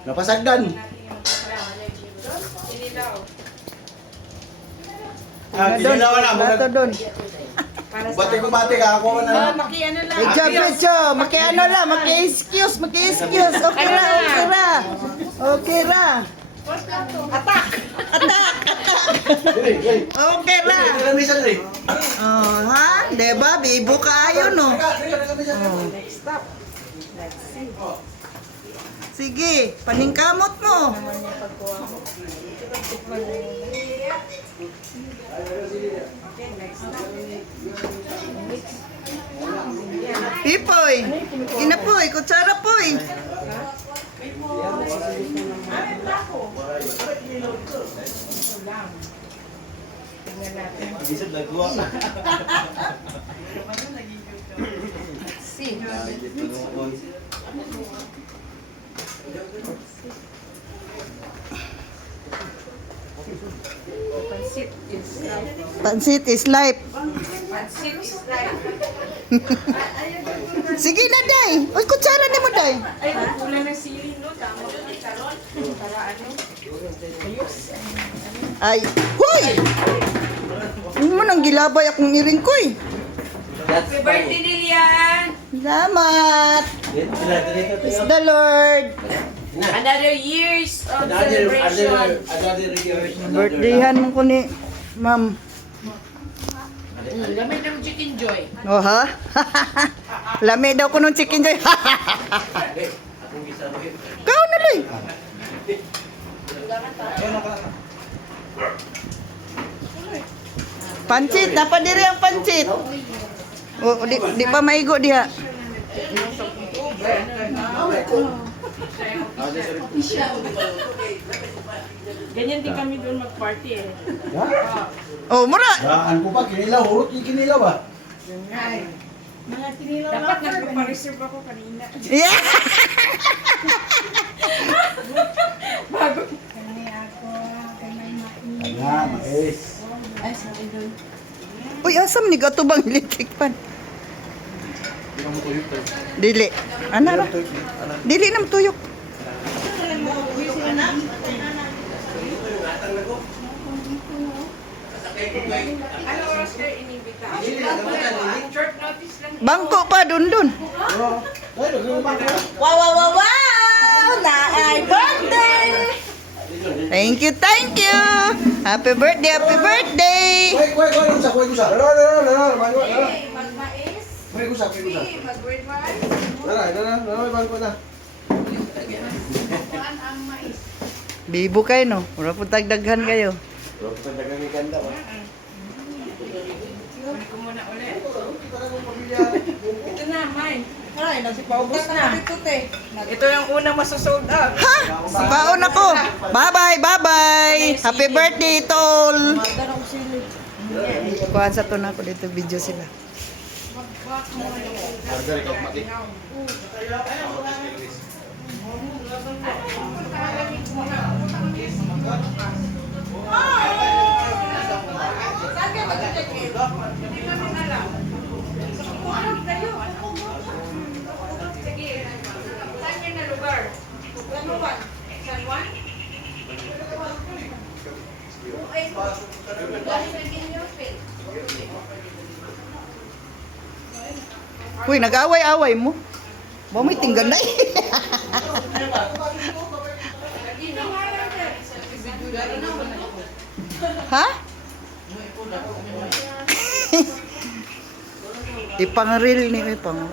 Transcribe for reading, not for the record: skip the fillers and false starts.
Napasagdan. Ah, kinilaw na. Plato doon. Bati ko ka. Ako na. Makiano lang. Medyo. Maki-ano lang, maki-excuse. Okay ra. Okay ra. Attack. Okay ra. Oh, ha? Diba? Bibo ka ayo, no? Next stop. Sige, paningkamot mo. Pipoy. Inapoy, kutsara poy. Pansit is life. Sige na, day. Uy, kutsara ni mo, day. Ay, kulang ng sili, no? Tama ko ng charon. Para ano? Ay, huy! Ano mo nang gilabay akong iring ko, eh. Happy birthday, Lilian! Salamat. Praise the Lord. Another years of celebration. Birthdayhan mo ko ni ma'am. Lamay ng chicken joy. Oh, ha? Lami daw ko nung chicken joy. Kau na, Loy. Pancit, dapat diri ang pancit. Oh, di pa maigo diha. Ganyan din kami doon mag-party eh. Oh, mura. Daan ko pa. Kinilaw. Hurot yung kinilaw ba? Dapat nagpa-reserve ako kanina. Yeah. Bago. Nga, mais. Ay, sorry doon. Uy, asam ni gatubang electric pan. Dili. Ana ra? Dili nam tuyok. Ano oras kayo inibita? Short notice lang. Bangko pa dun. Wow! Naay birthday! Thank you. Happy birthday. Kuy, kusa. Dala. Mag-mais. Kuy, kusa. Mag-red rice. Dala, bangko na. Kuhaan ang mais. Bibo kayo, no? Mura po tagdaghan kayo. Pero kita dagang ikan daw. Kunin ko muna ulit. Ito na, mine. Ay, nagsipaubos na. Ito yung unang masosold out. Ha? Baon ako. Bye-bye. Happy birthday, tol. Kuhaan sa to na ako dito. Video sila. Order ikaw mati. Saan kayo mag-check in? Hindi namin alam. Kuhaan kayo. Sige. Saan yan na lugar? San Juan? San Juan? Ay, dahil naging your face. Uy, nag-away-away mo. Ba may tinggan na eh. Ha? Ipang-reel ni Ipang.